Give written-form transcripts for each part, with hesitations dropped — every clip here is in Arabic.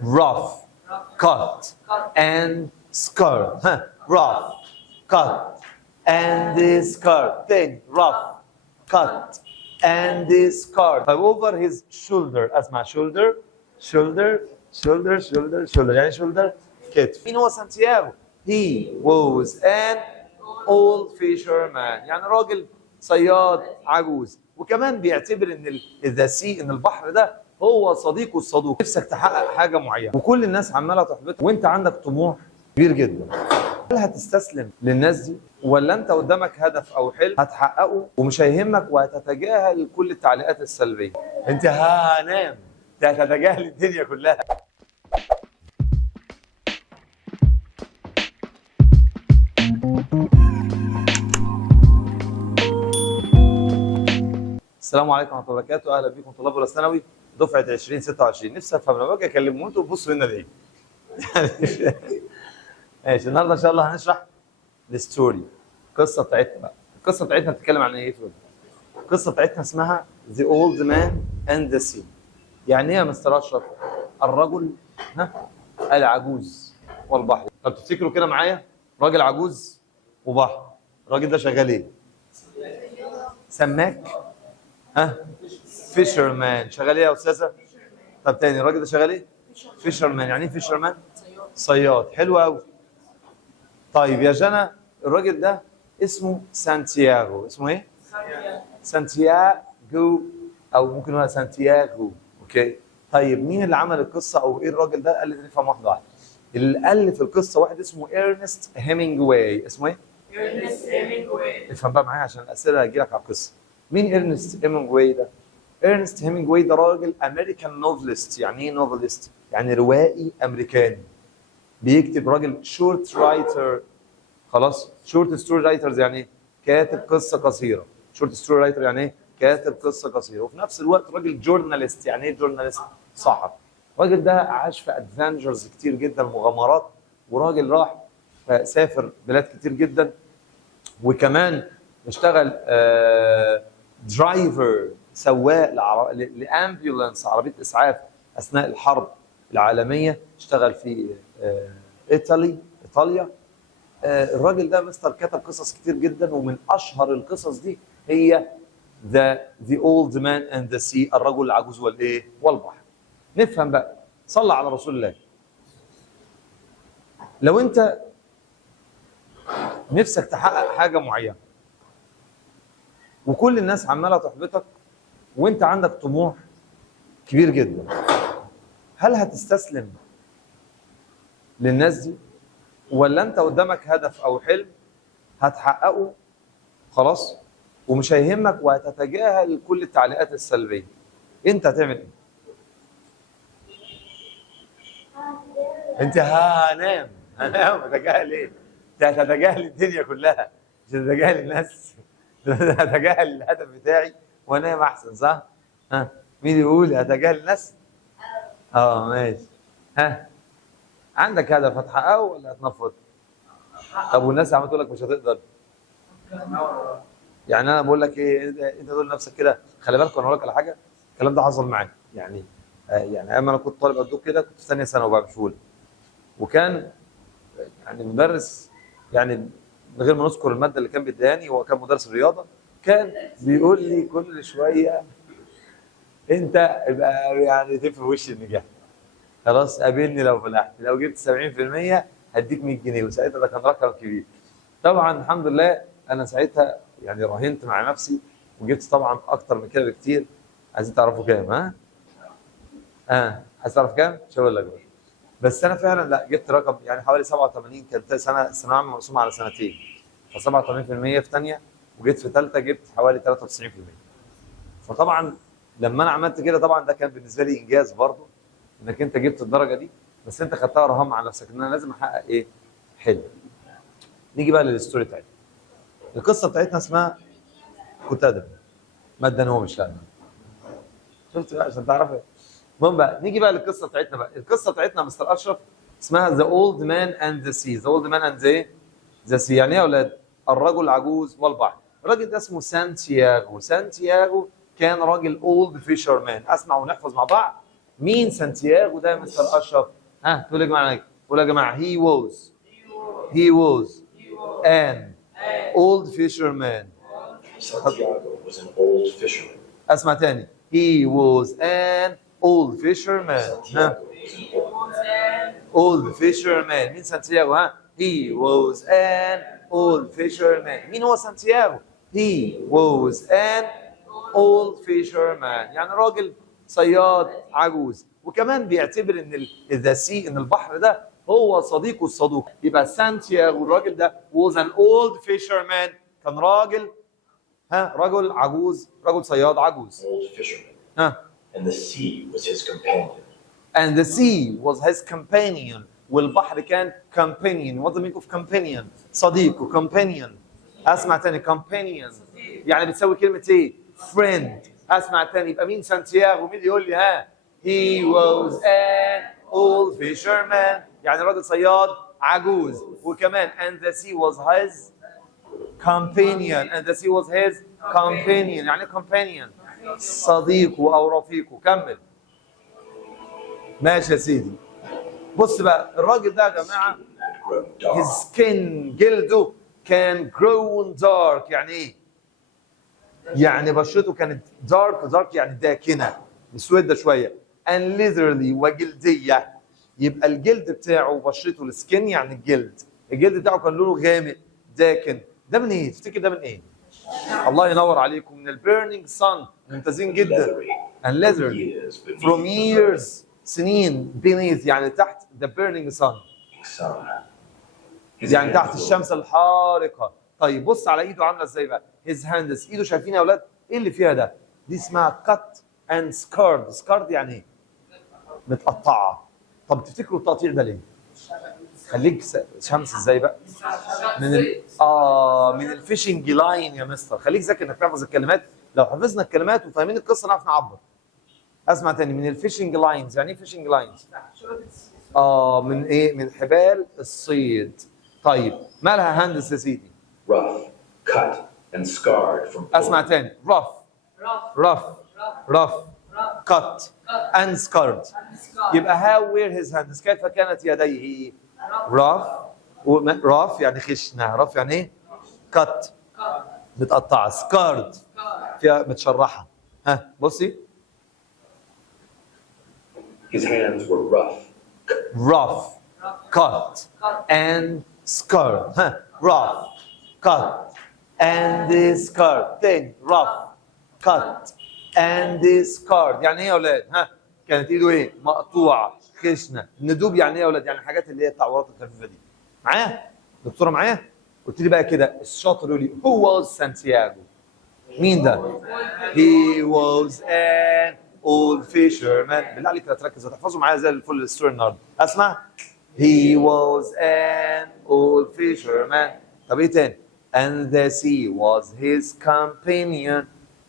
rough, cut, and skirt. rough, cut, and skirt. تاني rough, cut, and skirt. طيب over his shoulder. اسمع shoulder, shoulder, shoulder, shoulder, shoulder. يعني shoulder كتف. مين هو سانتياغو؟ He was an old fisherman. يعني راجل صياد عجوز. وكمان بيعتبر ان ان البحر ده هو صديقه الصدوق. نفسك تحقق حاجه معينه وكل الناس عماله تحبطك وانت عندك طموح كبير جدا. هل هتستسلم للناس دي ولا انت قدامك هدف او حلم هتحققه ومش هيهمك وهتتجاهل كل التعليقات السلبيه؟ انت هنام، انت هتتجاهل الدنيا كلها. السلام عليكم ورحمه الله وبركاته. اهلا بكم طلاب اولى ثانوي دفعه 2026. نفسي افهم لما باجي اكلمكم انتوا بتبصوا لنا ليه؟ ماشي. النهارده ان شاء الله هنشرح الستوري، القصه بتاعتنا بقى. القصه بتاعتنا بتتكلم عن ايه؟ القصه بتاعتنا اسمها The Old Man and the Sea. يعني ايه يا مستر اشرف؟ الرجل العجوز والبحر. طب تفتكروا كده معايا؟ راجل عجوز وبحر. الراجل ده شغال ايه؟ سماك؟ فيشرمان. شغال ايه يا استاذه؟ طب تاني، الراجل ده شغال ايه؟ فيشرمان. يعني ايه فيشرمان؟ صياد. حلو قوي. طيب يا جنى، الراجل ده اسمه سانتياغو. اسمه ايه؟ سانتياغو، او ممكن نقول سانتياغو. اوكي. طيب مين اللي عمل القصه او ايه الراجل ده؟ قال لي نفهم واحده واحده. اللي الف القصه واحد اسمه إرنست هيمنجواي. اسمه ايه؟ إرنست هيمنجواي. افهم بقى معايا عشان الاسئله هتجي لك على القصه. مين إرنست هيمنجواي ده؟ إرنست هيمنجواي ده راجل امريكان نوفلست. يعني ايه نوفلست؟ يعني روائي امريكاني. بيكتب، راجل شورت رايتر. خلاص؟ شورت ستوري رايترز يعني ايه؟ كاتب قصه قصيره. شورت ستوري رايتر يعني ايه؟ كاتب قصه قصيره. وفي نفس الوقت راجل جورناليست. يعني ايه جورناليست؟ صحفي. الراجل ده عاش في ادفنتشرز كتير جدا، مغامرات، وراجل راح سافر بلاد كتير جدا، وكمان اشتغل درايفر، سواق لامبيولانس، عربيه اسعاف اثناء الحرب العالميه. اشتغل في ايطاليا. الراجل ده مستر كتب قصص كتير جدا، ومن اشهر القصص دي هي The Old Man and the Sea. الرجل العجوز والايه؟ والبحر. نفهم بقى. صلى على رسول الله. لو انت نفسك تحقق حاجه معينه وكل الناس عماله تحبطك وانت عندك طموح كبير جدا، هل هتستسلم للناس دي ولا انت قدامك هدف او حلم هتحققه خلاص ومش هيهمك وهتتجاهل كل التعليقات السلبيه؟ انت هتعمل ايه؟ انت هنام هتتجاهل ايه؟ انت هتتجاهل الدنيا كلها، مش هتتجاهل الناس. هتجاهل الهدف بتاعي وانام احسن، صح؟ مين يقول هتجاهل الناس؟ ماشي. عندك هدف هتحققه ولا هتنفض؟ طب والناس عم تقول لك مش هتقدر. يعني انا بقول لك ايه، انت تقول لنفسك كده. خلي بالك انا اقول لك على حاجه، الكلام ده حصل معايا. يعني ايام انا كنت طالب قدوك كده، كنت في ثانيه ثانوي بقى بشهور، وكان يعني مدرس، يعني من غير ما نذكر الماده اللي كان بيديهاني، هو كان مدرس الرياضه، كان بيقول لي كل شويه انت ابقى يعني تفرق وش النجاح. خلاص قابلني لو فلحت، لو جبت 70% هديك 100 جنيه. وساعتها ده كان رقم كبير. طبعا الحمد لله انا ساعتها يعني راهنت مع نفسي وجبت طبعا اكتر من كده بكتير. عايزين تعرفوا كام؟ عايز تعرف كام؟ مش هقول لك بقى. بس انا فعلا لا، جبت رقم يعني حوالي 87. كانت سنه عامه مقسومه على سنتين، ف 87% في ثانيه، وجيت في ثالثه جبت حوالي 93%. فطبعا لما انا عملت كده طبعا ده كان بالنسبه لي انجاز برضه، انك انت جبت الدرجه دي، بس انت خدتها رهان على نفسك ان انا لازم احقق ايه؟ حلم. نيجي بقى للستوري بتاعتنا. القصه بتاعتنا اسمها كتادة ماده نوم مش لا. شفت بقى عشان تعرف ايه. المهم بقى نيجي بقى للقصه بتاعتنا بقى. القصه بتاعتنا مستر اشرف اسمها The Old Man and the Sea. The Old Man and the Sea يعني ايه يا اولاد؟ الرجل العجوز والبحر. الراجل ده اسمه سانتياغو. سانتياغو كان راجل اولد فيشرمان. اسمع ونحفظ مع بعض. مين سانتياغو ده يا مستر اشرف؟ ها تقول يا جماعه، قول يا جماعه he was an old fisherman. Santiago was an old fisherman. اسمع تاني. he was an old fisherman. ها Santiago was an old fisherman. مين سانتياغو؟ ها he was an old fisherman. مين هو سانتياغو؟ he was an old fisherman، يعني راجل صياد عجوز. وكمان بيعتبر ان ان البحر ده هو صديقه الصدوق. يبقى سانتياغو الراجل ده was an old fisherman، كان راجل رجل عجوز، رجل صياد عجوز. old fisherman. ها And the sea was his companion. and the sea was his companion. والبحر كان companion. what the meaning of companion؟ صديق. companion. اسمع تاني companion يعني بتساوي كلمة ايه؟ friend. اسمع تاني. يبقى مين سانتياغو؟ مين اللي يقول لي؟ ها he was an old fisherman، يعني راجل صياد عجوز. وكمان and the sea was his companion. and the sea was his companion، يعني companion صديقه او رفيقه. كمل. ماشي يا سيدي. بص بقى الراجل ده يا جماعه Had grown dark. his skin جلده كان grown dark. يعني ايه؟ يعني بشرته كانت dark يعني داكنه مسوده شويه. and literally وجلديه. يبقى الجلد بتاعه وبشرته السكين يعني الجلد بتاعه كان لونه غامق داكن. ده من ايه؟ تفتكر ده من ايه؟ الله ينور عليكم. من البيرنينج sun. ممتازين جدا. Leathery. and leathery Years beneath from the years سنين beneath يعني تحت the burning sun sun. His يعني hands تحت were الشمس الحارقة. طيب بص على ايده عاملة ازاي بقى. his hands ايده شايفين يا اولاد ايه اللي فيها ده؟ دي اسمها cut and scarred يعني ايه؟ متقطعة. طب تفتكروا التقطيع ده ليه؟ خليك شمس ازاي بقى؟ من الفيشنج لاين يا مستر. خليك ذكي انك تحفظ الكلمات. لو حفظنا الكلمات وفاهمين القصه نعرف نعبر. اسمع تاني. من الفيشنج لاينز. يعني ايه فيشنج لاينز؟ من ايه؟ من حبال الصيد. طيب مالها هندس يا سيدي؟ rough, cut, and scarred from اسمع pulling. تاني. rough cut and scarred. يبقى how were his hands؟ كيف كانت يديه؟ rough يعني خشنه. rough يعني ايه؟ cut متقطعه. scarred فيها متشرحه. ها بصي. His hands were rough cut and scarred. rough cut and scarred. تاني rough cut and scarred. يعني ايه يا اولاد؟ كانت ايده ايه؟ مقطوعه خشنه. ندوب يعني ايه يا اولاد؟ يعني الحاجات اللي هي التعورات الخفيفه دي. معايا؟ دكتوره معايا؟ قلت لي بقى كده الشاطر يقول لي who was سانتياغو؟ مين ده؟ he was an old fisherman. بالله عليك لا تركز هتحفظوا معايا زي الفل الستوري النهارده. اسمع. he was an old fisherman. طب ايه تاني؟ and the sea was his companion.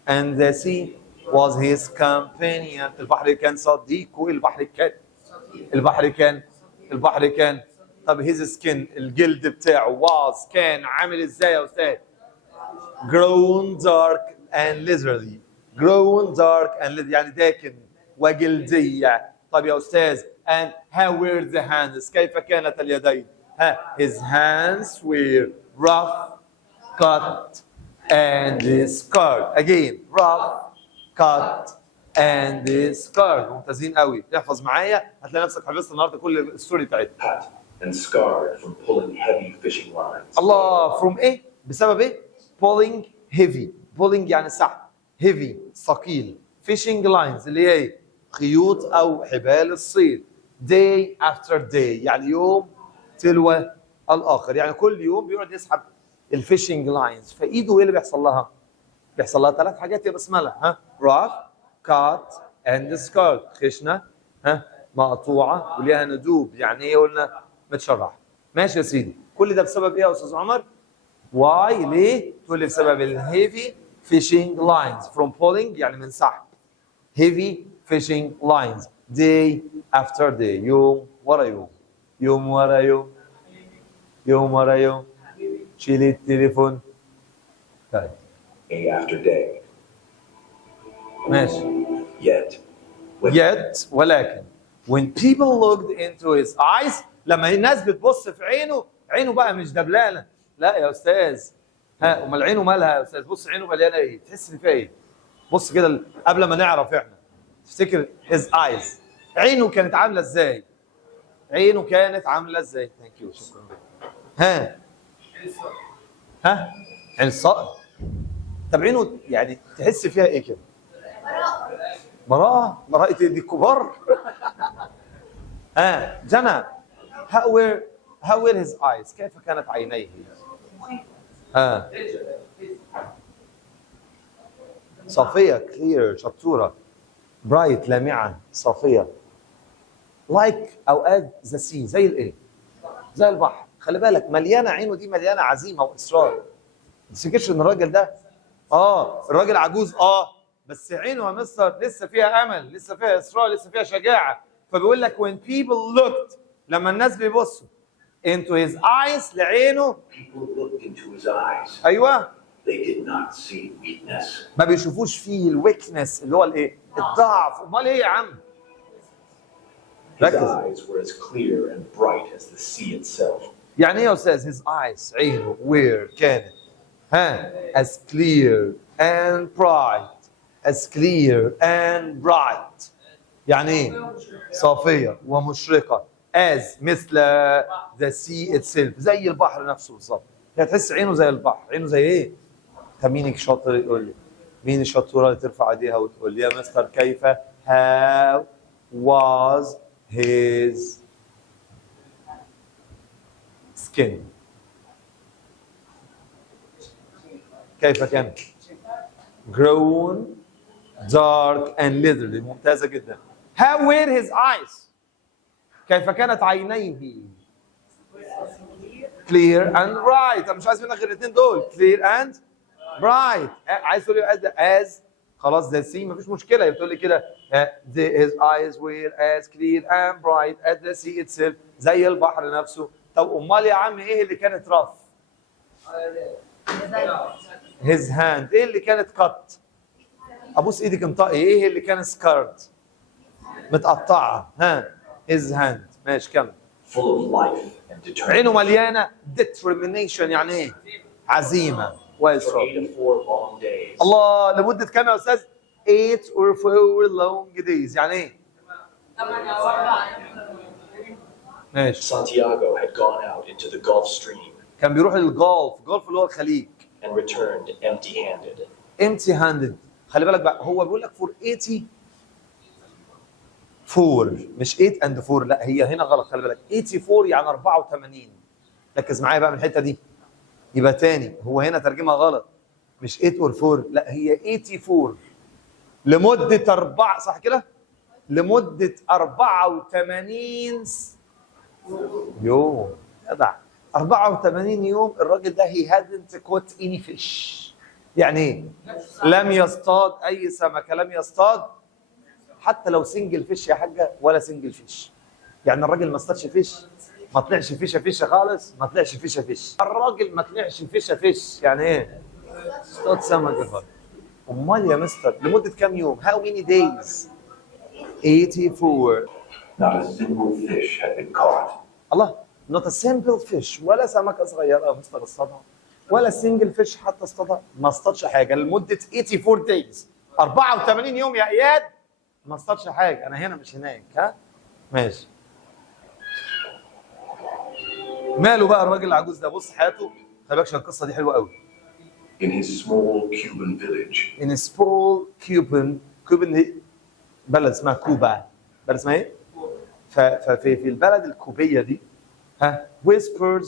and the sea was his companion. البحر كان صديقه. البحر كان طب his skin الجلد بتاعه was كان عامل ازاي يا استاذ؟ grown dark and literally. يعني داكن وجلدية. طب يا أستاذ and how were the hands؟ كيف كانت اليدين؟ his hands were rough cut and scarred. again rough cut and scarred. ممتازين قوي. احفظ معايا هتلاقي نفسك حفظت النهارده كل الستوري بتاعتها. cut and scarred from pulling heavy fishing lines. الله. from ايه؟ بسبب ايه؟ pulling heavy. pulling يعني سحب. heavy ثقيل. fishing lines اللي هي ايه؟ خيوط او حبال الصيد. day after day يعني يوم تلو الاخر. يعني كل يوم بيقعد يسحب الفيشنج لاينز. فايده ايه اللي بيحصل لها؟ بيحصل لها 3 حاجات يا بسمله. rough cut and scarred. خشنه مقطوعه وليها ندوب. يعني ايه قلنا؟ متشرحه. ماشي يا سيدي. كل ده بسبب ايه يا استاذ عمر؟ واي ليه؟ تقول لي بسبب الهيفي فيشنج لاينز. from pulling يعني من سحب. heavy fishing lines day after day. يوم ورا يوم. يوم ورا يوم. يوم ورا يوم. شيل التليفون. طيب Day after day. ماشي. Yet Yet ولكن when people looked into his eyes لما الناس بتبص في عينه، عينه بقى مش دبلانه، لا يا استاذ، ها امال عينه مالها يا استاذ؟ بص عينه مليانه ايه؟ تحس ان فيها ايه؟ بص كده قبل ما نعرف احنا، تفتكر his eyes عينه كانت عامله ازاي؟ عينه كانت عامله ازاي؟ ثانك يو، شكرا. ها عين الصقر. طب عينه يعني تحس فيها ايه كده؟ براءة. براءة دي الكبار. جنى how were his eyes؟ كيف كانت عينيه؟ صافية clear شطورة، bright لامعة صافية، like أوقات the sea زي الايه؟ زي البحر. خلي بالك مليانة، عينه دي مليانة عزيمة وإصرار. ما تفتكرش ان الراجل ده الراجل عجوز بس عينه يا مستر لسه فيها امل، لسه فيها اصرار، لسه فيها شجاعه. فبيقول لك when people looked لما الناس بيبصوا into his eyes لعينه، People looked into his eyes. ايوه They did not see weakness. ما بيشوفوش فيه الويكنس اللي هو الايه؟ الضعف. امال ايه يا عم؟ His ركز. eyes were as clear and bright as the sea itself. يعني ايه يا استاذ his eyes؟ عينه where كانت as clear and bright as clear and bright يعني ايه؟ صافية ومشرقة as مثل the sea itself زي البحر نفسه بالظبط. يعني تحس عينه زي البحر. عينه زي ايه؟ طب مين شاطر يقول لي؟ مين الشطورة اللي ترفع ايديها وتقول لي يا مستر كيف how was his skin؟ كيف كان؟ grown dark and literally. ممتازة جدا. how were his eyes؟ كيف كانت عينيه؟ clear and bright. أنا مش عايز منك غير الاثنين دول، clear and bright. عايز تقول لي as خلاص ده سي مفيش مشكلة. يبقى تقول لي كده his eyes were as clear and bright as the sea itself زي البحر نفسه. طب أمال يا عم إيه اللي كانت رف؟ his hand. ايه اللي كانت قط؟ ابوس ايدك انطقي. ايه اللي كان سكارد؟ متقطعه. his hand. ماشي كمل. Full of life and determination. عينه مليانه determination يعني ايه؟ عزيمه For واصرار. 8 to 4 long days. الله، لمده كام يا استاذ؟ 8 or 4 long days يعني ايه؟ ماشي. Santiago had gone out into the Gulf Stream كان بيروح للجولف، الجولف اللي هو الخليج. and returned empty-handed. empty handed. خلي بالك بقى، هو بيقول لك for 84 مش 8 and 4، لا هي هنا غلط. خلي بالك 84 يعني 84. ركز معايا بقى من الحته دي. يبقى تاني هو هنا ترجمها غلط، مش 8 or 4، لا هي 84 لمده 4 صح كده؟ لمده 84 يوم. جدع. 84 يوم الراجل ده he hadn't caught any fish. يعني ايه؟ لم يصطاد اي سمكه، لم يصطاد حتى لو سنجل فيش يا حاجه، ولا سنجل فيش. يعني الراجل ما اصطادش فيش، ما طلعش فيشه خالص، ما طلعش فيش. الراجل ما طلعش فيش يعني ايه؟ اصطاد سمكه خالص. امال يا مستر لمده كام يوم؟ how many days؟ 84. Not a single fish had been caught. الله، not a simple fish ولا سمكه صغيره يا مستر اصطادها، ولا سنجل فيش حتى اصطادها. ما اصطادش حاجه لمده 84 days. 84 يوم يا اياد ما اصطادش حاجه. انا هنا مش هناك. ماشي. ماله بقى الراجل العجوز ده؟ بص حياته. خلي بالك عشان القصه دي حلوه قوي. In his small Cuban village. in a small Cuban دي بلد اسمها كوبا. بلد اسمها ايه؟ ففي البلد الكوبيه دي whispers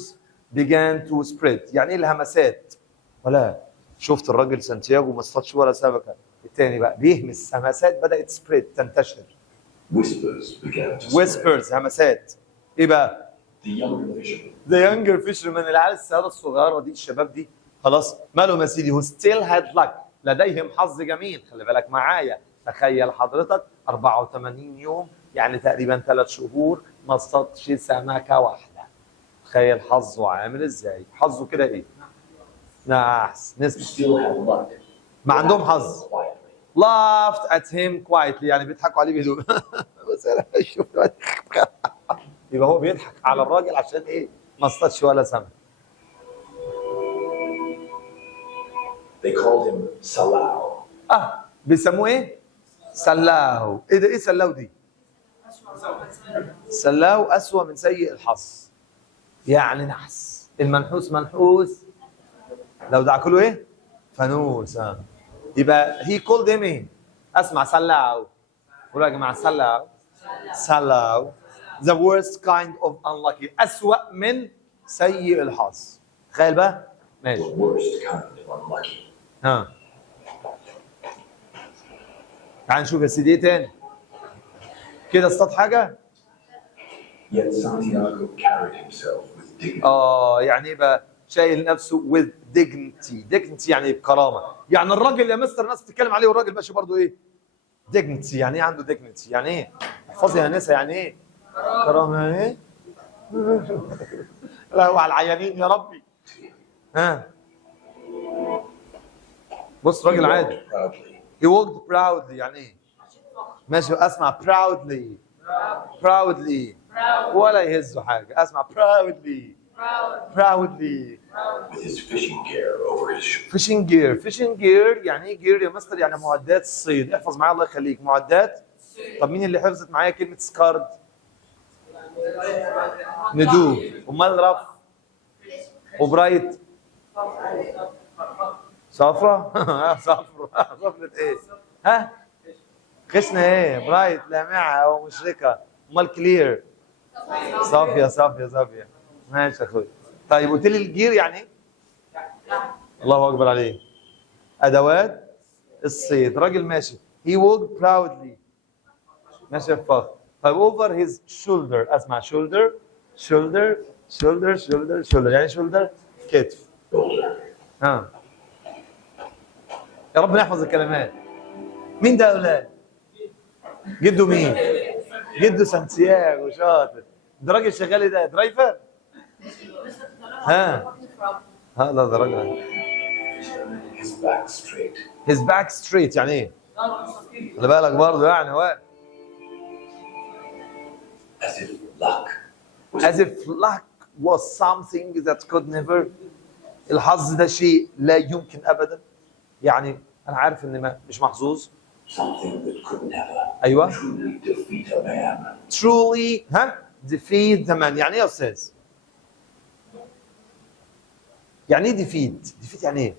began to spread. يعني ايه الهمسات؟ ولا شفت الراجل سانتياغو ما اصطادش ولا سمكه. الثاني بقى بيهمس، همسات بدات سبريد تنتشر. Whispers began to whispers همسات. ايه بقى؟ The younger fishermen. the younger fishermen العيال السيادة الصغيرة دي، الشباب دي خلاص مالهم يا سيدي؟ who still had luck لديهم حظ جميل. خلي بالك معايا، تخيل حضرتك 84 يوم يعني تقريبا 3 شهور ما اصطادش سمكة واحدة. تخيل حظه عامل ازاي؟ حظه كده ايه؟ نحس Who still had luck. ما عندهم حظ. Quietly. laughed at him quietly يعني بيضحكوا عليه بهدوء. بس انا شوف يبقى هو بيضحك على الراجل عشان ايه؟ ما اصطادش ولا سمك. They called him Salau. بيسموه ايه؟ سلاو. ايه ده؟ ايه سلاو دي؟ سلاو أسوأ من سيء الحظ، يعني نحس. المنحوس منحوس، لو دعكوا له ايه؟ فانوس. يبقى he called him ايه؟ اسمع سلاو. قولوا يا جماعه سلاو. سلاو the worst kind of unlucky، أسوأ من سيء الحظ. تخيل بقى؟ The ماشي. worst kind of unlucky. تعال نشوف يا سيدي ايه تاني. كده اصطاد حاجه؟ Yet Santiago carried himself with dignity. يعني ايه بقى؟ شايل نفسه with dignity. dignity يعني بكرامه. يعني الراجل يا مستر الناس بتتكلم عليه والراجل ماشي برضه ايه؟ dignity. يعني ايه عنده dignity؟ يعني ايه؟ احفظي يا نسا يعني ايه؟ كرامه. يعني ايه؟ لا هو على العيانين يا ربي. بص راجل عادي. Proudly. he walked proudly يعني ايه؟ ماشي اسمع proudly. proudly ولا يهزه حاجه. اسمع proudly. proudly With his fishing gear over his shoulder. fishing gear. fishing gear يعني ايه gear يا مستر؟ يعني معدات الصيد. احفظ معايا الله يخليك معدات. طب مين اللي حفظت معايا كلمه سكارد؟ ندوب. امال رف وبرايت صفرة. صفرة. صفرة ايه؟ خشنة ايه؟ برايت لامعة او مشرقة. امال كلير صافية. صافية صافية. ماشي يا اخوي. طيب قلت لي الجير يعني ايه؟ الله اكبر عليه. ادوات الصيد. راجل ماشي. he walked proudly. ماشي يا فخر. طيب over his shoulder. اسمع shoulder. shoulder shoulder shoulder shoulder يعني shoulder كتف. يا رب نحفظ الكلمات. مين ده يا اولاد؟ جده مين؟ جده سانتياغو. شاطر. ده راجل شغال ايه ده؟ درايفر؟ لا ده راجل. His back straight. his back straight يعني ايه؟ خلي بالك برضه يعني واقف. As if luck. as if luck was something that could never. الحظ ده شيء لا يمكن ابدا. يعني انا عارف ان مش محظوظ. Something that could never. ايوه. Truly defeat a man. truly defeat the man. يعني ايه يا استاذ؟ يعني ايه defeat؟ defeat يعني ايه؟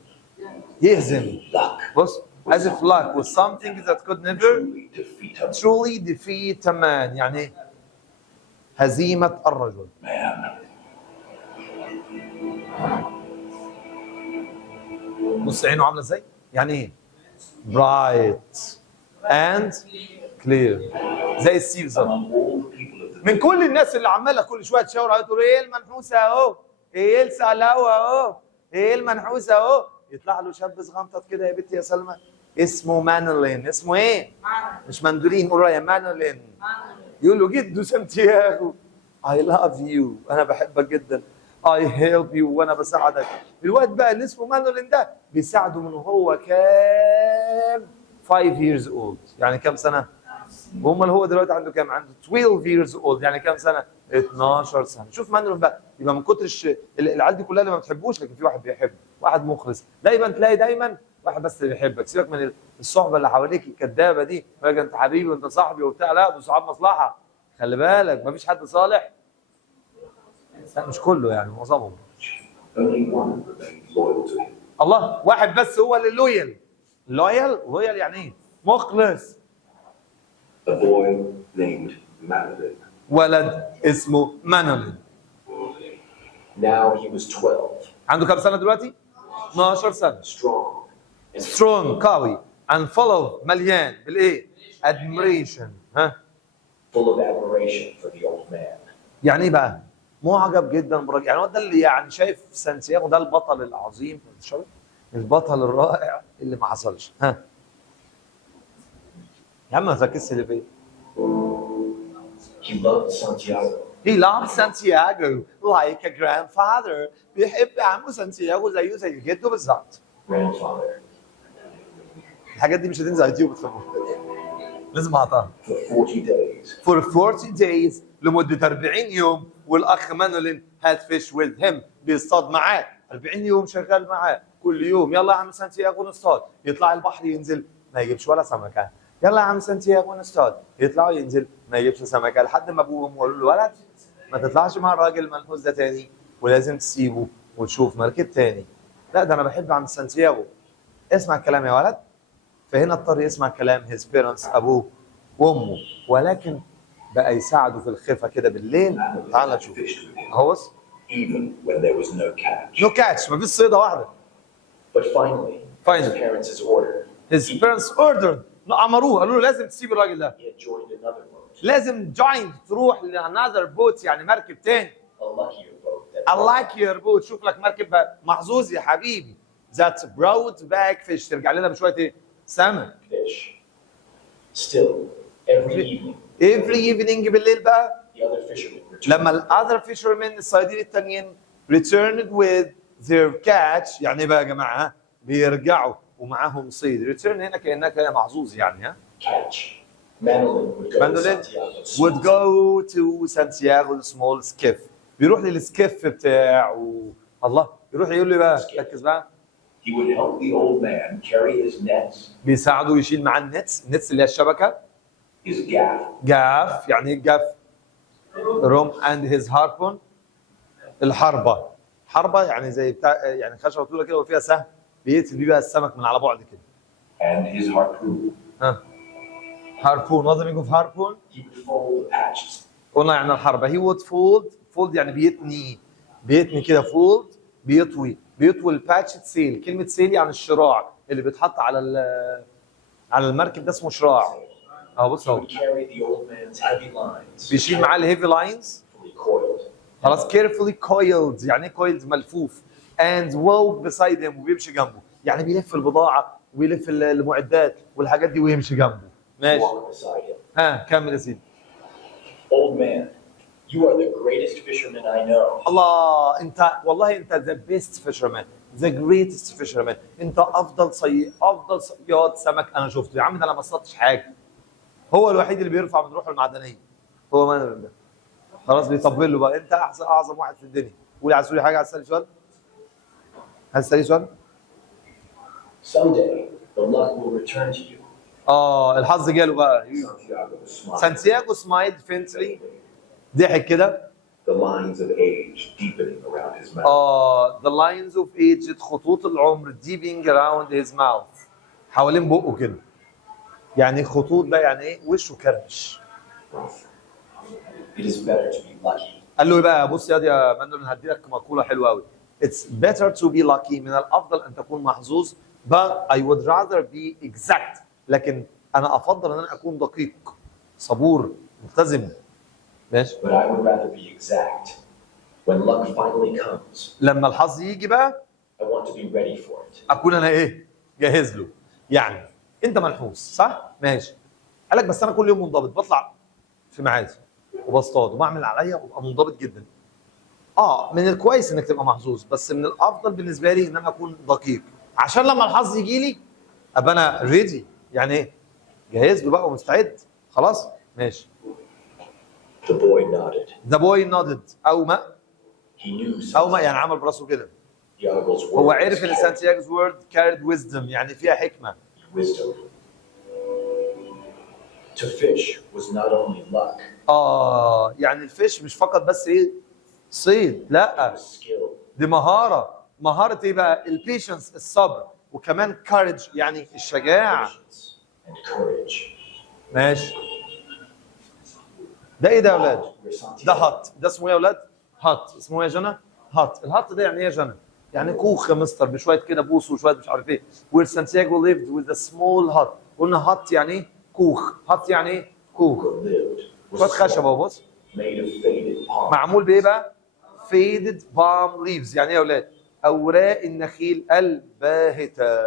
يهزم. Luck. بص as if luck was something that could never Truly defeat a truly defeat a man. يعني ايه؟ هزيمة الرجل. man. بص عينه عاملة ازاي؟ يعني ايه؟ bright and clear زي السي بالظبط. Among all the people of the من كل الناس اللي عماله كل شويه تشاور عليه تقول ايه المنحوسه اهو، ايه السلاوه اهو، ايه المنحوسه اهو، يطلع له شاب صغنطط كده يا بنتي يا سلمى اسمه مانولين. اسمه ايه؟ مش مندولين. قول يا مانولين. يقول له جدو سانتياغو I love you. انا بحبك جدا. I help you. وانا بساعدك. الواد بقى اللي اسمه مانولين ده بيساعده من هو كام 5 years old. يعني كام سنه؟ وهم اللي هو دلوقتي عنده كام؟ عنده 12 years old. يعني كام سنه؟ 12 سنه. شوف مانولين بقى. يبقى من كتر العيال دي كلها اللي ما بتحبوش، لكن في واحد بيحبه، واحد مخلص. دايما تلاقي دايما واحد بس اللي بيحبك. سيبك من الصحبه اللي حواليك الكدابه دي، راجل انت حبيبي وانت صاحبي وبتاع. لا دول صحاب مصلحه. خلي بالك مفيش حد صالح. لا مش كله يعني معظمهم. only one remained loyal to him. الله واحد بس هو اللي لويال. لويال يعني ايه؟ مخلص. A boy named Manolin. ولد اسمه مانولين. Now he was 12. عنده كام سنه دلوقتي؟ 12 سنه. Strong. strong قوي and full of مليان بالايه؟ admiration. Full of admiration for the old man. يعني ايه بقى؟ معجب جدا بالراجل. يعني هو ده اللي يعني شايف سانتياغو ده البطل العظيم، البطل الرائع اللي ما حصلش. يا عم ما تركزش اللي فيه. He loved Santiago. He loves Santiago like a grandfather. بيحب عمه سانتياغو زيه زي جده بالظبط. Grandfather. الحاجات دي مش هتنزل على اليوتيوب بتفهموها. لازم اعطاها. For 40 days. For 40 days لمدة 40 يوم والأخ مانولين had fish with him بيصطاد معاه 40 يوم شغال معاه كل يوم. يلا يا عم سانتياغو نصطاد، يطلع البحر ينزل ما يجيبش ولا سمكة. يلا يا عم سانتياغو نصطاد، يطلعوا ينزل ما يجيبش سمكة، لحد ما أبوهم قالوا له ولد ما تطلعش مع الراجل المنحوس ده تاني ولازم تسيبه وتشوف مركب تاني. لا ده أنا بحب عم سانتياغو، اسمع الكلام يا ولد. فهنا اضطر يسمع كلام his parents أبوه وامه، ولكن بقى يساعده في الخفه كده بالليل. تعال نشوف اهو بص. Even when there was no catch. نو كاتش، مفيش صيده واحده. But finally, his parents' order. his parents ordered امروه قالوا له لازم تسيب الراجل ده، He had joined another boat. لازم join تروح ل another boat يعني مركب تاني. A luckier boat that I like your boat، شوف لك مركب محظوظ يا حبيبي. that brought back fish، ترجع لنا بشويه ايه؟ سمك. fish. Still, every evening, every evening بالليل بقى the other fishermen returned. لما ال other fishermen الصيادين التانيين returned with their catch، يعني ايه بقى يا جماعه؟ ها؟ بيرجعوا ومعاهم صيد. return هنا كانك محظوظ يعني. ها؟ Catch. Mandolin would go to ماندولين Santiago. would go to Santiago small skiff، بيروح للسكيف بتاعه. الله، يروح يقول لي بقى ركز بقى. He would help the old man carry his nets, بيساعده يشيل معاه النتس اللي هي الشبكه. his gaff, جاف يعني ايه جاف؟ روم and his harpoon، الحربه. حربه يعني زي بتاع يعني خشبه طويله كده وفيها سهم بيقتل بيه بقى السمك من على بعد كده. and his harpoon. ها هاربون، what the meaning of harpoon؟ He would fold the patches. قلنا يعني الحربه. he would fold يعني بيتني كده. fold بيطوي الباتشت سيل. كلمه سيل يعني الشراع اللي بيتحط على المركب ده اسمه شراع. اهو بص He اهو would carry the old man's heavy lines, بيشيل معاه الهيفي لاينز. carefully coiled. خلاص carefully coiled يعني ايه coiled؟ ملفوف. and walk beside him وبيمشي جنبه، يعني بيلف البضاعه ويلف المعدات والحاجات دي ويمشي جنبه. ماشي. Walk beside him. كمل يا سيدي. Old man, you are the greatest fisherman I know. الله، انت والله انت the best fisherman، the greatest fisherman، انت افضل صياد سمك انا شفته. يا عم ده انا ما صطادتش حاجه، هو الوحيد اللي بيرفع من روحه المعدنيه، هو مانولين ده. خلاص بيطبل له بقى، انت اعظم واحد في الدنيا. قول عايز تقولي حاجه؟ عايز تسالي سؤال؟ عايز تسالي سؤال؟ Someday, the luck will return to you. الحظ جاله بقى. Santiago smiled. سانتياغو سمايل فينتلي، ضحك كده. The lines of age deepening around his mouth. the lines of age، خطوط العمر deepening around his mouth، حوالين بقه كده. يعني خطوط بقى يعني ايه؟ وشه كرمش. It is better to be lucky. قال له ايه بقى؟ بص يا مانولين هدي لك مقوله حلوه قوي. It's better to be lucky، من الافضل ان تكون محظوظ. but I would rather be exact، لكن انا افضل ان انا اكون دقيق صبور ملتزم. ماشي. But I would rather be exact. When luck finally comes, لما الحظ يجي بقى I want to be ready for it. اكون انا ايه؟ جاهز له. يعني انت منحوس صح؟ ماشي. قال لك بس انا كل يوم منضبط، بطلع في ميعادي وبصطاد وبعمل اللي عليا وابقى منضبط جدا. من الكويس انك تبقى محظوظ، بس من الافضل بالنسبه لي ان انا اكون دقيق عشان لما الحظ يجي لي ابقى انا ريدي، يعني ايه؟ جاهز له بقى ومستعد. خلاص؟ ماشي. The boy nodded. The boy nodded، أومأ. He knew أومأ يعني عمل براسه كده. Santiago's word هو was عرف ان carried سانتياغو's word carried wisdom، يعني فيها حكمة. wisdom. To fish was not only luck, يعني الفيش مش فقط بس ايه؟ صيد، it لا was skill. دي مهارة ايه بقى؟ البيشنس، الصبر، وكمان courage يعني الشجاعة. Patience and courage. ماشي. ده ايه ده يا اولاد؟ Where Santiago ده هات. ده اسمه ايه يا اولاد؟ هات. اسمه ايه يا جنى؟ هات. الهات ده يعني ايه يا جنى؟ يعني كوخ يا مستر بشويه كده بوص وشويه مش عارف ايه. Where Santiago lived with a small hut. قلنا هات يعني ايه؟ كوخ. هات يعني ايه؟ كوخ. lived was شويه خشب اهو بص. made of faded palm. معمول بايه بقى؟ faded palm leaves، يعني ايه يا اولاد؟ اوراق النخيل الباهته.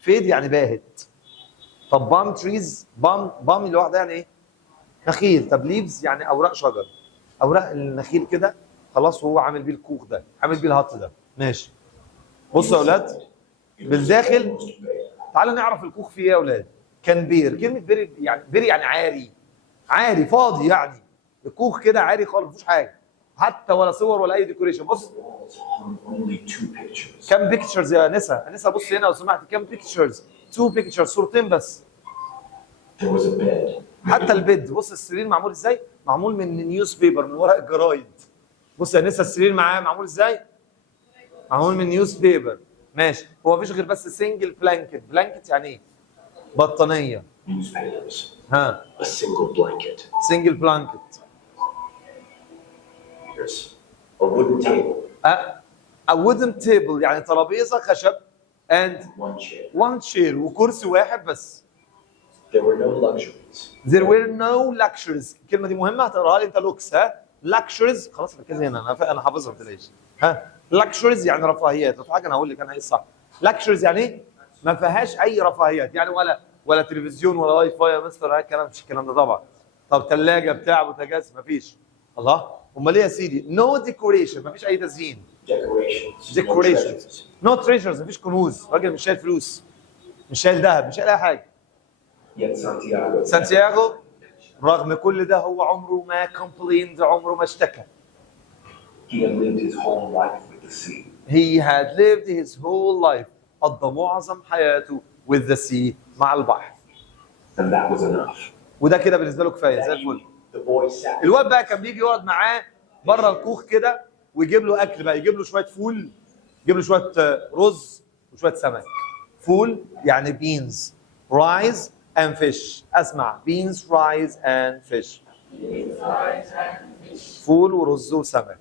فيد يعني باهت. طب بالم تريز، بالم لوحدها يعني ايه؟ نخيل. طب ليفز يعني اوراق شجر. اوراق النخيل كده. خلاص هو عامل بيه الكوخ ده، عامل بيه الهط ده. ماشي. بصوا يا اولاد، بالداخل تعالوا نعرف الكوخ فيه ايه يا اولاد. كان بير، كلمه بير يعني بير يعني عاري، عاري فاضي يعني. الكوخ كده عاري خالص، مفيش حاجه حتى ولا صور ولا اي ديكوريشن. بص walls hung only 2 pictures. كم بيكتشرز يا انسه؟ انسه بص هنا لو سمحت، كم بيكتشرز؟ 2 بيكتشرز، صورتين بس. There was a bed. حتى البيد، بص السرير معمول ازاي؟ معمول من نيوز بيبر، من ورق الجرايد. بص يا انسه السرير معاه معمول ازاي؟ معمول من نيوز بيبر. ماشي، هو مفيش غير بس سنجل بلانكت. بلانكت يعني ايه؟ بطانيه. Newspapers. ها، A single blanket. سنجل بلانكت. There's a wooden table. a wooden table يعني ترابيزه خشب and 1 chair. one chair وكرسي واحد بس. There were no luxuries. there were no luxuries. الكلمه دي مهمه هتقراها لي انت. لوكس، ها، luxuries. خلاص ركزي هنا، انا حافظها ما تقلقيش. ها، luxuries يعني رفاهيات. لو في حاجه انا هقول لك انا ايه الصح. luxuries يعني ايه؟ ما فيهاش اي رفاهيات، يعني ولا تلفزيون ولا واي فاي يا مستر. هاي الكلام مش الكلام ده طبعا. طب ثلاجه بتاع بوتاجاز؟ ما فيش. الله، امال ايه يا سيدي؟ no decoration، ما فيش اي تزيين. Decorations. No decorations. treasures. no treasures، مفيش كنوز. راجل مش شايل فلوس، مش شايل ذهب، مش شايل اي حاجه. Yet Santiago. سانتياغو رغم كل ده هو عمره ما complained، عمره ما اشتكى. He had lived his whole life with the sea. he had lived his whole life، قضى معظم حياته with the sea، مع البحر. And that was enough. وده كده بالنسبه له كفايه زي الفل. The boy sat. الواد بقى كان بيجي يقعد معاه بره الكوخ كده ويجيب له اكل بقى، يجيب له شويه فول، يجيب له شويه رز وشويه سمك. فول يعني beans، rice and fish. اسمع، beans rice and fish. فول ورز وسمك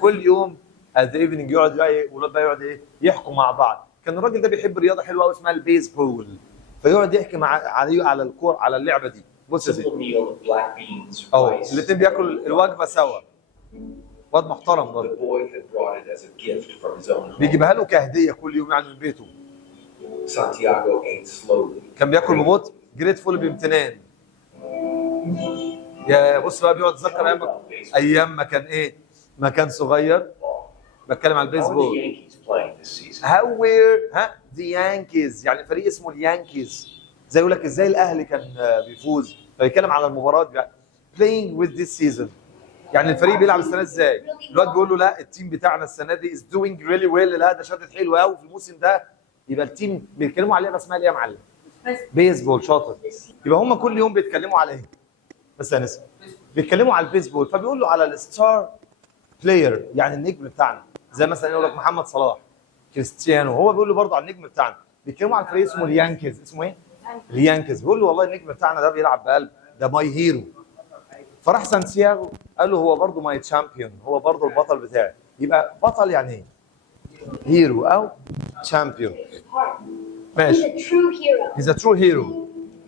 كل يوم. at the evening يقعد بقى والولاد بقى يقعد ايه، يحكوا مع بعض. كان الراجل ده بيحب رياضه حلوه قوي اسمها البيسبول، فيقعد يحكي عليه على الكور، على اللعبه دي. بص يا Simple سيدي، meal of black beans, اه rice. الاثنين بياكلوا الوجبه سوا. واد محترم The برضه، boy had brought it as a gift from his own home. بيجيبها له كهديه كل يوم يعني من بيته. Santiago ate slowly. كان بياكل ببطء، جريتفول بامتنان. يا بص بقى بيقعد يتذكر ايام ما كان ايه، ما كان صغير. بتكلم على How are the البيسبول. Yankees playing this season? How were the Yankees، يعني فريق اسمه اليانكيز. زي يقول لك ازاي الاهلي كان بيفوز، فبيتكلم على المباراه دي. playing with this season يعني الفريق بيلعب السنه ازاي. الواد بيقول له لا التيم بتاعنا السنه دي is doing really well، لا ده شادد حلو قوي في الموسم ده. يبقى التيم بيتكلموا عليه اسمها ايه يا معلم؟ بيسبول. شاطر. يبقى هم كل يوم بيتكلموا على ايه؟ بس يا نسمع، بيتكلموا على البيسبول، فبيقول له على الستار بلاير يعني النجم بتاعنا. زي مثلا يقول لك محمد صلاح، كريستيانو. هو بيقول له برضه على النجم بتاعنا. بيتكلموا على الفريق اسمه اليانكيز. اسمه ايه؟ اليانكيز. بيقول له والله النجم بتاعنا ده بيلعب بقلب، ده ماي هيرو. فراح سانتياغو قال له هو برضه ماي تشامبيون، هو برضه البطل بتاعي. يبقى بطل يعني ايه؟ هيرو او تشامبيون. ماشي. He's a true hero. He's a true hero.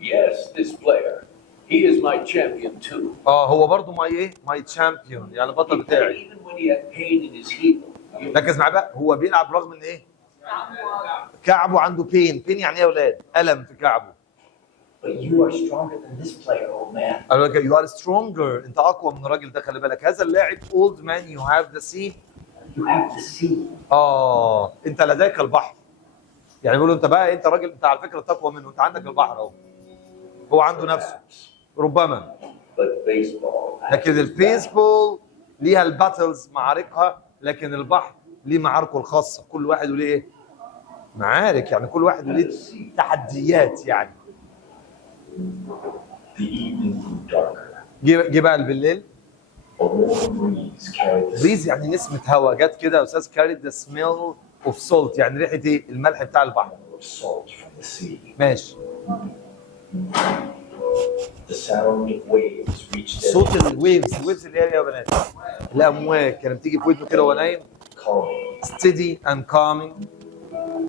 Yes, this player. He is my champion too. هو برضه ماي ايه؟ ماي تشامبيون يعني البطل He played بتاعي. even when he had pain in his heel. ركز معايا بقى، هو بيلعب رغم ان ايه؟ كعبه عنده بين يعني ايه يا اولاد؟ الم في كعبه. But you are stronger than this player, old man. قال لك يو ار سترونجر، انت اقوى من الراجل ده. خلي بالك هذا اللاعب اولد مان يو هاف ذا سي. You have to see. انت لديك البحر. يعني بيقولوا انت بقى انت راجل، انت على فكره تقوى منه، انت عندك البحر اهو. هو عنده نفسه ربما. But baseball. لكن البيسبول ليها الباتلز، معاركها، لكن البحر ليه معاركه الخاصه. كل واحد وليه ايه؟ معارك، يعني كل واحد وليه تحديات يعني. The evening grew darker. جه بقى بالليل. A warm breeze carried the بريز يعني نسمه هواء جت كده يا استاذ. كاريد ذا سميل اوف سولت يعني ريحه ايه؟ الملح بتاع البحر. smell of salt from the sea. ماشي. The sound of waves reached their صوت الويفز اللي هي يا بنات الامواج كانت بتيجي في ودنه كده وهو نايم. calming. steady and calming،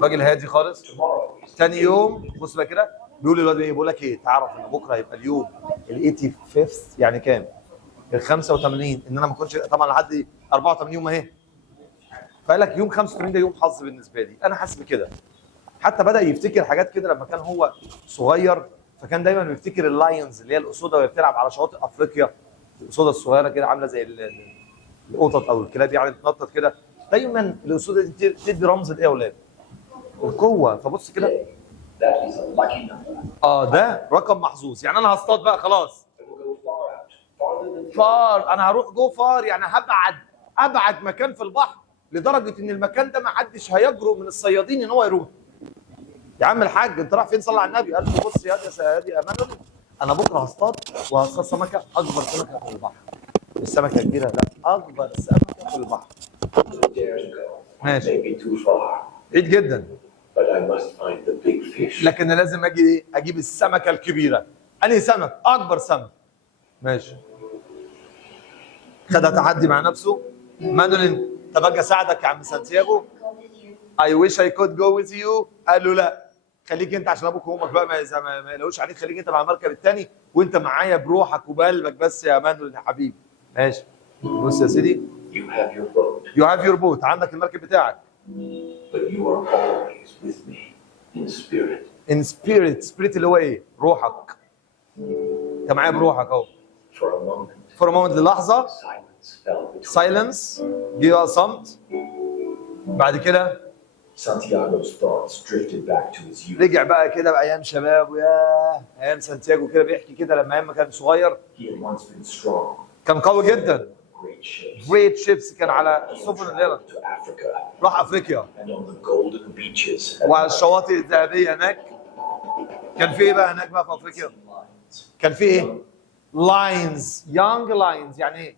راجل هادي خالص. Tomorrow is تاني يوم بص بقى كده بيقول للواد ايه؟ بيقول لك ايه؟ تعرف ان بكره هيبقى اليوم ال 85 يعني كام؟ ال 85. ان انا ما كنتش طبعا لحد 84 يوم اهي. فقال لك يوم 85 ده يوم حظ بالنسبه لي. انا حاسس بكده. حتى بدا يفتكر حاجات كده لما كان هو صغير، فكان دايما بيفتكر اللايونز اللي هي الاسوده وهي بتلعب على شواطئ افريقيا. الاسوده الصغيره كده عامله زي القطط او الكلاب يعني بتنطط كده. دايما الاسوده دي تدي رمز لايه يا اولاد؟ القوه. فبص كده، That is a lucky number. ده رقم محظوظ. يعني انا هصطاد بقى خلاص. I will go far out, farther than فار، انا هروح جو فار، يعني ابعد مكان في البحر، لدرجه ان المكان ده ما حدش هيجرؤ من الصيادين ان هو يروح. يا عم الحاج انت رايح فين؟ صلى على النبي. قال له بص يا امان، انا بكره هصطاد وهصطاد سمكه، اكبر سمكه في البحر. السمكه كبيره، لا، اكبر سمكه في البحر. I dare to go. ماشي. Maybe too far, بعيد جدا. but I must find the big fish. لكن لازم اجي اجيب السمكه الكبيره. انهي سمك؟ اكبر سمك. ماشي. خدها تحدي مع نفسه. مانولين، طب اجي اساعدك يا عم سانتياغو. I wish I could go with you. قال له لا، خليك انت عشان ابوك وامك بقى ما يلاقوش عليك، خليك انت مع المركب الثاني وانت معايا بروحك وبقلبك بس يا مانولين يا حبيبي. ماشي. بص يا سيدي، You have your boat, you have your boat، عندك المركب بتاعك. but you are always with me in spirit. in spirit اللي هو ايه؟ روحك. انت معايا بروحك اهو. For a moment, for a moment، للحظه silence fell between silence، جه صمت. بعد كده Santiago's thoughts drifted back to his youth. رجع بقى كده بايام شباب، وياه ايام سانتياغو كده، بيحكي كده لما ايام ما كان صغير He had once been strong, كان قوي جدا. great ships. great ships، كان على He had سفن traveled اليمن، to Africa راح افريقيا and on the golden beaches. وعلى الشواطئ الذهبيه هناك. كان في ايه بقى هناك بقى في افريقيا؟ كان في ايه؟ لاينز، يونج لاينز، يعني ايه؟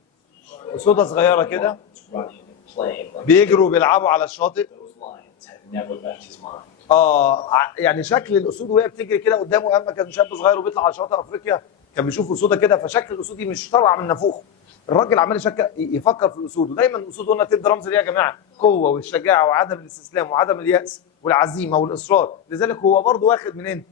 اسودة صغيره كده Running and playing like بيجروا وبيلعبوا على الشاطئ. those lions had never left his mind. يعني شكل الاسود وهي بتجري كده قدامه، اما كان شاب صغير وبيطلع على شاطئ افريقيا كان بيشوف اسوده كده، فشكل الاسود دي مش طالعه من نافوخه. الراجل عمال يفكر في الاسود، ودايما الاسود قلنا تدي رمز ليه يا جماعه؟ قوه والشجاعه وعدم الاستسلام وعدم الياس والعزيمه والاصرار. لذلك هو برضه واخد منين؟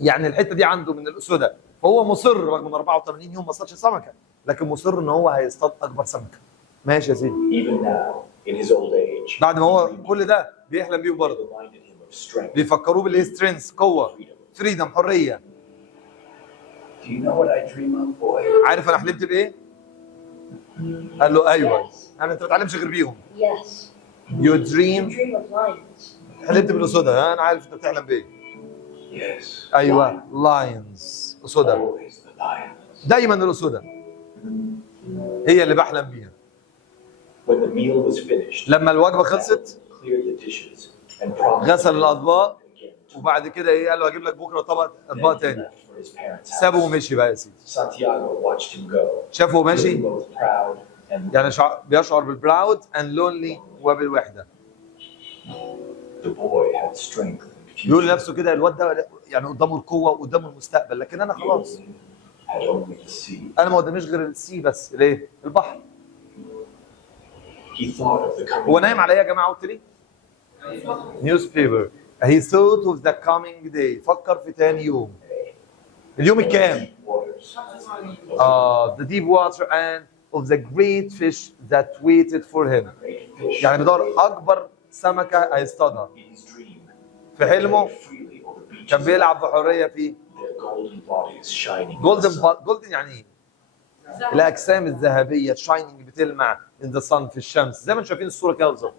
يعني الحته دي عنده من الاسوده، فهو مصر رغم من 84 يوم ما صادش سمكه، لكن مصر ان هو هيصطاد اكبر سمكه. ماشي يا سيدي. Even now, in his old age, بعد ما هو كل ده بيحلم بيه برضه، reminded him of strength. بيفكروه بالايه؟ سترينث، قوه، فريدم، حريه. Do you know what I dream of, boy? عارف انا حلمت بايه؟ قال له ايوه. انا انت ما بتعلمش غير بيهم. Yes. يو You دريم. dream of lions. حلمت بالاسودة. انا عارف انت بتحلم بايه. Yes. ايوه، لاينز، اسودة. Always the lions. دايما الاسودة هي اللي بحلم بيها. When the meal was finished, لما الوجبه خلصت cleared the dishes and promised غسل الاطباق، again. وبعد كده ايه؟ قال له هجيب لك بكره اطباق Then he تاني. left for his parents' سابه house. ومشي بقى يا سيدي. Santiago watched him go, شافه feeling ماشي، both proud and يعني بيشعر بالبراود اند لونلي وبالوحده. the boy had strength and بيقول future. لنفسه كده الواد ده يعني قدامه القوه وقدامه المستقبل، لكن انا خلاص Had only the sea. انا ما قداميش غير السي بس. ليه؟ البحر. He thought of the coming. هو نايم على ايه يا جماعه؟ قلت لي نيوز بيبر. he thought of the coming day. فكر في تاني يوم. اليوم الكام؟ Deep waters. the deep water and of the great fish that waited for him. Great fish. يعني بيدور اكبر سمكه هيصطادها. In his dream, في حلمه freely on the beaches, كان بيلعب بحريه في their golden bodies shining. in the جولدن. sun. جولدن يعني ايه؟ الاجسام الذهبيه شايننج، بتلمع in the sun، في الشمس، زي ما انتم شايفين الصوره كده بالظبط.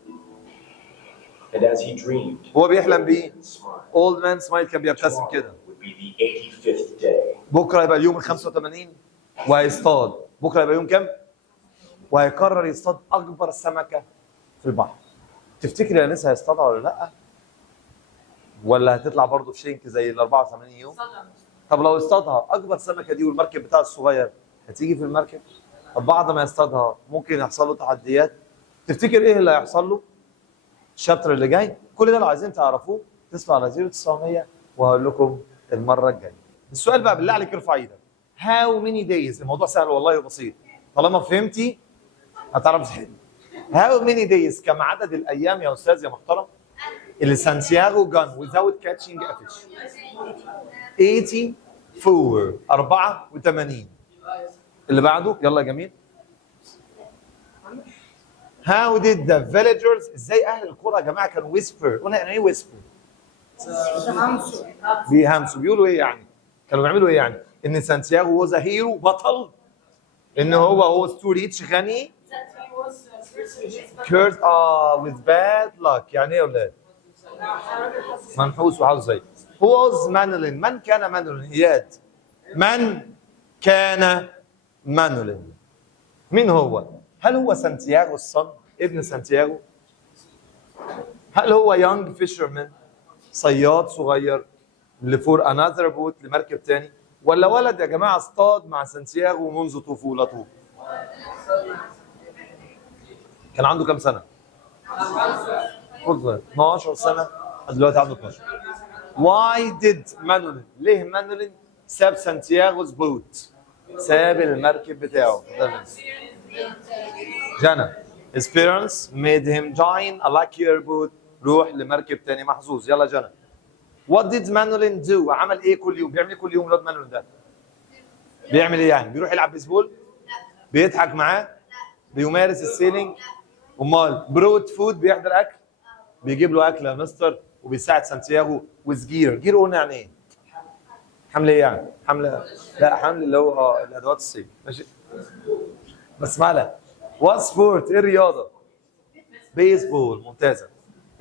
And as he dreamed, هو بيحلم بيه. and smiled, اولد مان سمايل، كان بيبتسم tomorrow كده. would be the 85th day. بكره يبقى اليوم ال 85 وهيصطاد. بكره يبقى يوم كام؟ وهيقرر يصطاد اكبر سمكه في البحر. تفتكر يا ناس هيصطادها ولا لا؟ ولا هتطلع برضه في شينك زي ال 84 يوم؟ طب لو اصطادها اكبر سمكه دي والمركب بتاعه الصغير، هتيجي في المركب؟ طب بعد ما يصطادها ممكن يحصل له تحديات. تفتكر ايه اللي هيحصل له؟ الشابتر اللي جاي. كل ده لو عايزين تعرفوه تسمعوا على 0900 وهقول لكم المره الجايه. السؤال بقى بالله عليك ارفع ايدك. هاو ماني دايز؟ الموضوع سهل والله وبسيط، طالما فهمتي هتعرف تحل. هاو ماني دايز، كم عدد الايام يا استاذ يا محترم اللي سانتياغو جان without catching a fish؟ 84. 84. اللي بعده يلا يا جميل. How did the villagers، ازاي اهل القرى يا جماعه كانوا whisper؟ قلنا يعني ايه whisper؟ بيهمسوا. بيقولوا ايه يعني؟ كانوا بيعملوا ايه يعني؟ ان سانتياغو هو هيرو، بطل، ان هو تو ريتش، غني، كيرز with bad luck. يعني ايه يا اولاد؟ منحوس وحظه زي. Who was Manolin؟ من كان مانولين؟ إياد. من كان مانولين؟ مين هو؟ هل هو سانتياغو الصن؟ ابن سانتياغو؟ هل هو يونج فيشرمان؟ صياد صغير لفور انذر بوت لمركب تاني؟ ولا ولد يا جماعه اصطاد مع سانتياغو منذ طفولته؟ كان عنده كام سنه؟ 12 سنه، دلوقتي عنده 12. Why did مانولين؟ ليه مانولين ساب سانتياغو's بوت؟ ساب المركب بتاعه. جنى. His parents made him join a luckier boat. روح لمركب تاني محظوظ. يلا جنى. What did مانولين do؟ عمل ايه كل يوم؟ بيعمل ايه كل يوم الواد مانولين ده؟ بيعمل ايه يعني؟ بيروح يلعب بيسبول؟ بيضحك معاه؟ بيمارس السيلينج؟ امال بروت فود، بيحضر اكل؟ بيجيب له اكل يا مستر وبيساعد سانتياغو with gear. جير قلنا يعني ايه؟ حمل ايه يعني؟ حمل، لا حمل اللي هو الادوات الصيد، ماشي؟ بس معلش وات سبورت؟ ايه الرياضه؟ بيسبول. ممتازه.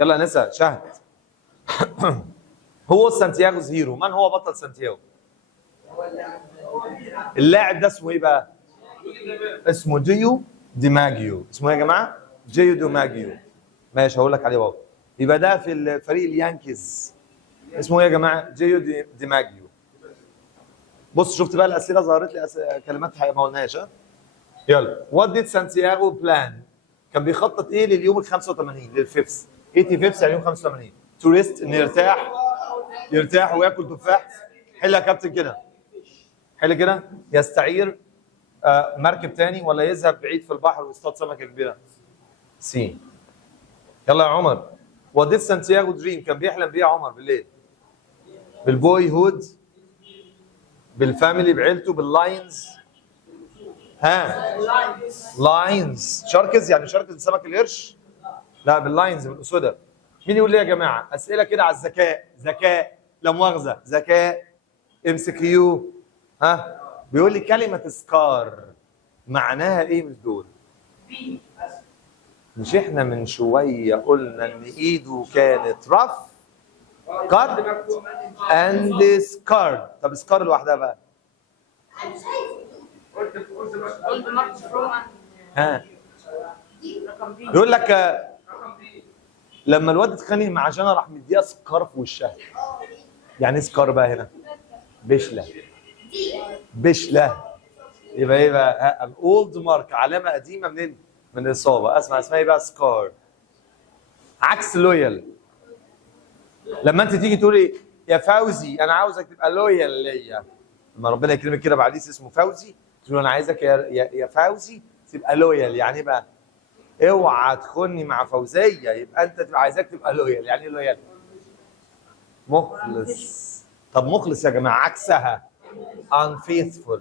يلا نسال شهد. هو سانتياغو's هيرو. من هو بطل سانتياغو؟ اللاعب ده اسمه ايه بقى؟ اسمه جيو دي ماجيو. اسمه ايه يا جماعه؟ جيو دي ماجيو. ماشي هقول لك عليه بقى. يبقى ده في الفريق اليانكيز. اسمه ايه يا جماعه؟ جيو دي ماجيو. بص شفت بقى الاسئله ظهرت لي كلمات ما قلناهاش. يلا. وات ديد سانتياغو بلان؟ كان بيخطط ايه لليوم ال 85 للفيفث؟ 85 يعني يوم 85. توريست انه يرتاح وياكل تفاح. حل يا كابتن كده. حل كده. يستعير مركب تاني ولا يذهب بعيد في البحر ويصطاد سمكه كبيره؟ سي. يلا يا عمر. وات ديد سانتياغو دريم؟ كان بيحلم بيه يا عمر بالليل؟ بالبوي هود، بالفاميلي، بعيلته، باللاينز. ها؟ لاينز. شاركز يعني شاركز سمك القرش؟ لا باللاينز بالاسودة. مين يقول لي يا جماعه؟ اسئله كده على الذكاء. ذكاء لا مؤاخذه. ذكاء ام سي كيو. ها؟ بيقول لي كلمه سكار معناها ايه من دول؟ مش احنا من شويه قلنا ان ايده كانت رف كارد اند سكارد؟ طب سكار لوحدها بقى؟ ها؟ يقول لك لما الواد اتخانق مع جنى راح مديها سكار في وشها. يعني سكار بقى هنا؟ بشله. بشله. يبقى ايه بقى؟ الاولد مارك، علامه قديمه منين؟ من الاصابه. اسمها ايه بقى؟ سكار. عكس لويال. لما انت تيجي تقولي يا فوزي انا عاوزك تبقى لويال ليا، لما ربنا يكرمك كده بعريس اسمه فوزي تقول انا عايزك يا فوزي تبقى لويال. يعني ايه بقى؟ اوعى تخوني مع فوزيه، يبقى انت تبقى عايزاك تبقى لويال. يعني ايه لويال؟ مخلص. طب مخلص يا جماعه عكسها unfaithful،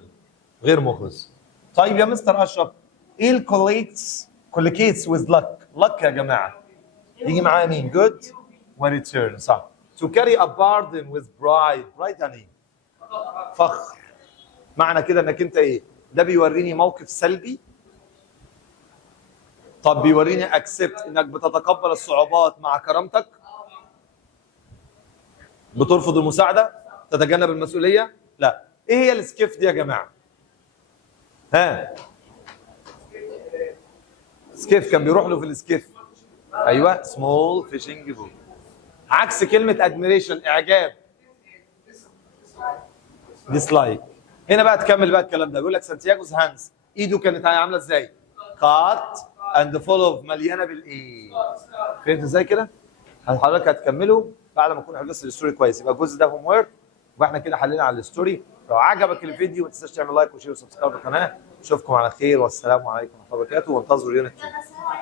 غير مخلص. طيب يا مستر اشرف ايه الكوليكيتس with luck؟ luck يا جماعه يجي معاها مين؟ good وريتيرن. صح. to carry a burden with pride يعني ايه؟ فخر. معنى كده انك انت ايه؟ ده بيوريني موقف سلبي. طب بيوريني اكسبت انك بتتقبل الصعوبات مع كرامتك، بترفض المساعده، تتجنب المسؤوليه. لا. ايه هي السكيف دي يا جماعه؟ ها؟ سكيف كان بيروح له في السكيف. ايوه سمول فيشنج بوت. عكس كلمه ادميريشن اعجاب. ديسلايك. هنا بقى تكمل بقى الكلام ده. بيقول لك سانتياغو's هاندز، ايده كانت عامله ازاي؟ كات اند فول اوف، مليانه بالايه؟ فهمت ازاي كده؟ حضرتك هتكمله بعد ما اكون حفظت الستوري كويس. يبقى الجزء ده هوم ورك واحنا كده حلينا على الستوري. لو عجبك الفيديو ما تنساش تعمل لايك وشير وسبسكرايب للقناه. اشوفكم على خير والسلام عليكم ورحمه الله وبركاته، وانتظروا يونت 2.